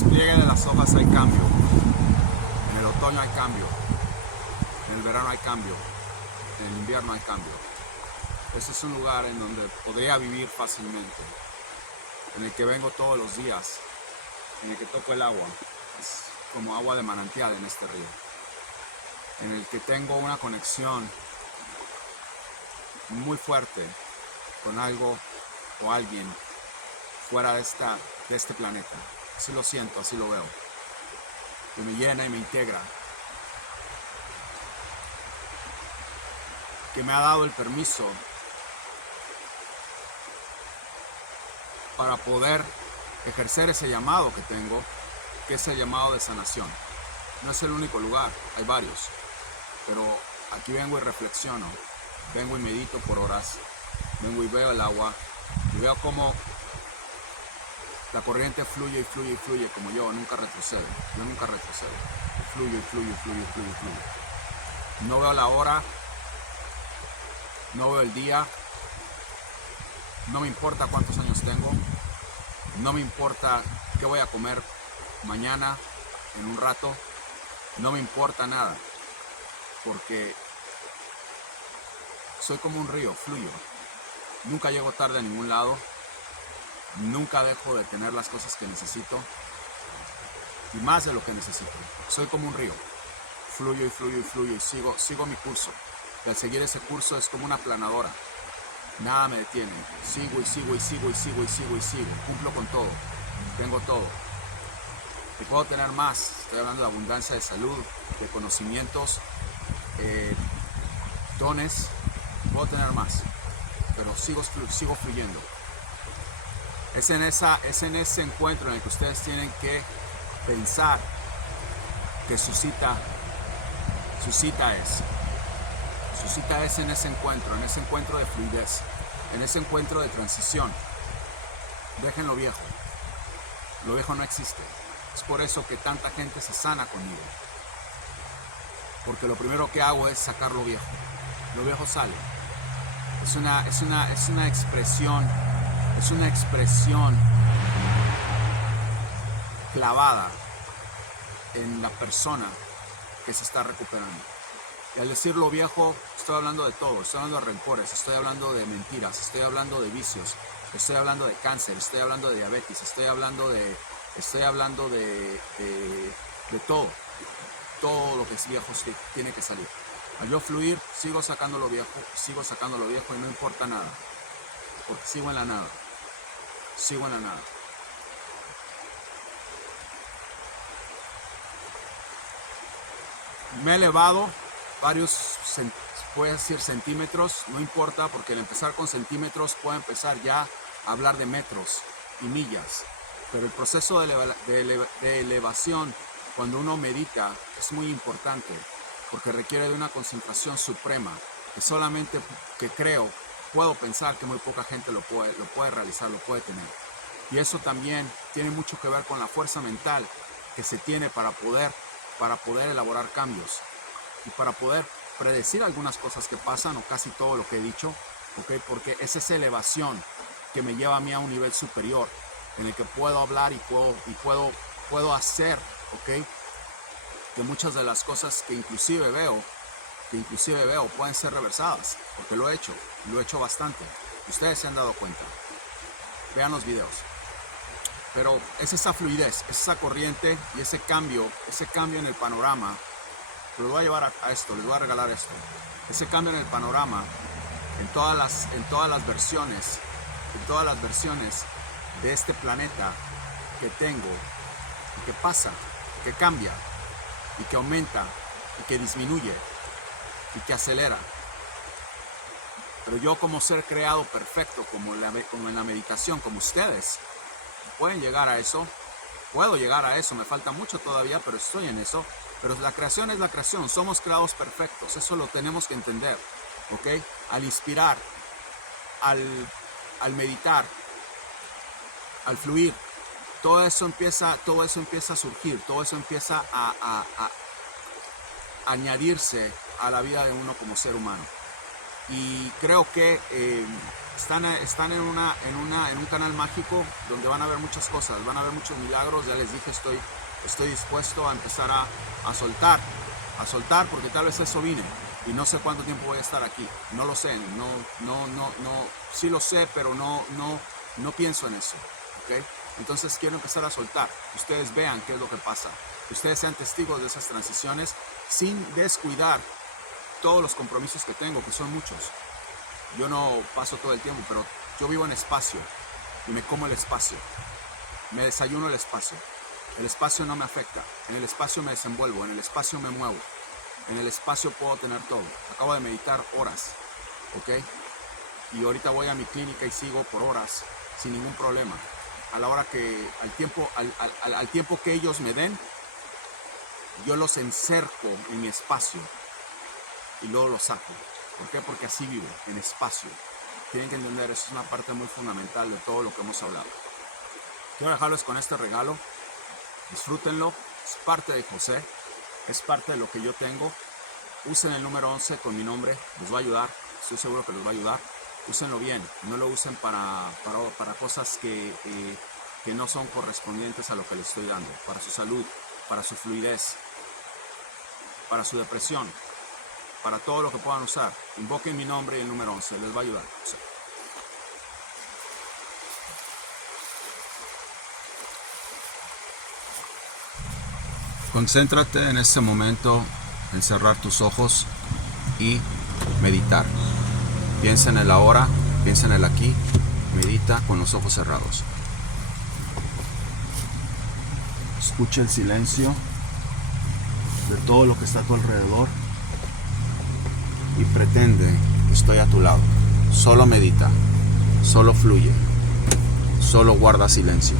despliegue de las hojas hay cambio, en el otoño hay cambio, en el verano hay cambio, en el invierno hay cambio. Este es un lugar en donde podría vivir fácilmente, en el que vengo todos los días, en el que toco el agua, es como agua de manantial en este río, en el que tengo una conexión muy fuerte con algo o alguien fuera de este planeta. Así lo siento, así lo veo, que me llena y me integra, que me ha dado el permiso para poder ejercer ese llamado que tengo, que es el llamado de sanación. No es el único lugar, hay varios, pero aquí vengo y reflexiono, vengo y medito por horas, vengo y veo el agua y veo cómo la corriente fluye y fluye y fluye como yo nunca retrocedo, fluye y fluye y fluye y fluye y fluye. No veo la hora, no veo el día, no me importa cuántos años tengo, no me importa qué voy a comer mañana, en un rato, no me importa nada, porque soy como un río, fluyo, nunca llego tarde a ningún lado, nunca dejo de tener las cosas que necesito y más de lo que necesito. Soy como un río, fluyo y fluyo y fluyo y sigo mi curso. Y al seguir ese curso es como una planadora, nada me detiene, sigo y sigo y sigo y sigo y sigo y sigo, cumplo con todo, tengo todo. Y puedo tener más, estoy hablando de abundancia de salud, de conocimientos, dones, puedo tener más, pero sigo fluyendo. Es en ese encuentro en el que ustedes tienen que pensar que su cita es en ese encuentro de fluidez, en ese encuentro de transición. Dejen lo viejo no existe. Es por eso que tanta gente se sana conmigo, porque lo primero que hago es sacar lo viejo sale. Es una expresión clavada en la persona que se está recuperando. Y al decir lo viejo, estoy hablando de todo, estoy hablando de rencores, estoy hablando de mentiras, estoy hablando de vicios, estoy hablando de cáncer, estoy hablando de diabetes, estoy hablando de todo lo que es viejo tiene que salir. Al yo fluir, sigo sacando lo viejo y no importa nada, porque sigo en la nada. Me he elevado varios, puede decir centímetros, no importa, porque al empezar con centímetros puedo empezar ya a hablar de metros y millas. Pero el proceso de elevación, cuando uno medita, es muy importante, porque requiere de una concentración suprema, que solamente puedo pensar que muy poca gente lo puede realizar, lo puede tener. Y eso también tiene mucho que ver con la fuerza mental que se tiene para poder elaborar cambios y para poder predecir algunas cosas que pasan, o casi todo lo que he dicho, ¿okay? Porque es esa elevación que me lleva a mí a un nivel superior, en el que puedo hablar y puedo hacer, ¿okay? Que muchas de las cosas que inclusive veo pueden ser reversadas, porque lo he hecho bastante. Ustedes se han dado cuenta. Vean los videos. Pero es esa fluidez, es esa corriente y ese cambio en el panorama. Pero les voy a llevar a esto, les voy a regalar esto. Ese cambio en el panorama, en todas las versiones de este planeta que tengo, y que pasa, que cambia, y que aumenta, y que disminuye, y que acelera. Pero yo, como ser creado perfecto, como en la meditación, como ustedes, pueden llegar a eso, puedo llegar a eso, me falta mucho todavía, pero estoy en eso. Pero la creación es la creación, somos creados perfectos, eso lo tenemos que entender, ¿ok? Al inspirar, al meditar, al fluir, todo eso empieza a surgir, todo eso empieza a añadirse a la vida de uno como ser humano. y creo que están en un canal mágico donde van a ver muchas cosas, van a ver muchos milagros. Ya les dije, estoy dispuesto a empezar a soltar porque tal vez eso vine y no sé cuánto tiempo voy a estar aquí, no lo sé, sí lo sé, pero no pienso en eso, ¿ok? Entonces quiero empezar a soltar, ustedes vean qué es lo que pasa, ustedes sean testigos de esas transiciones sin descuidar todos los compromisos que tengo, que son muchos. Yo no paso todo el tiempo, pero yo vivo en espacio y me como el espacio, me desayuno el espacio no me afecta, en el espacio me desenvuelvo, en el espacio me muevo, en el espacio puedo tener todo. Acabo de meditar horas, ¿ok? Y ahorita voy a mi clínica y sigo por horas sin ningún problema. A la hora que, al tiempo que ellos me den, yo los encerco en mi espacio y luego los saco. ¿Por qué? Porque así vivo, en espacio. Tienen que entender, eso es una parte muy fundamental de todo lo que hemos hablado. Quiero dejarles con este regalo. Disfrútenlo, es parte de José, es parte de lo que yo tengo. Usen el número 11 con mi nombre, les va a ayudar, estoy seguro que les va a ayudar. Úsenlo bien, no lo usen para cosas que no son correspondientes a lo que les estoy dando, para su salud, para su fluidez, para su depresión, para todo lo que puedan usar. Invoquen mi nombre y el número 11, les va a ayudar. José. Concéntrate en este momento en cerrar tus ojos y meditar. Piensa en el ahora, piensa en el aquí, medita con los ojos cerrados. Escucha el silencio de todo lo que está a tu alrededor y pretende que estoy a tu lado. Solo medita, solo fluye, solo guarda silencio.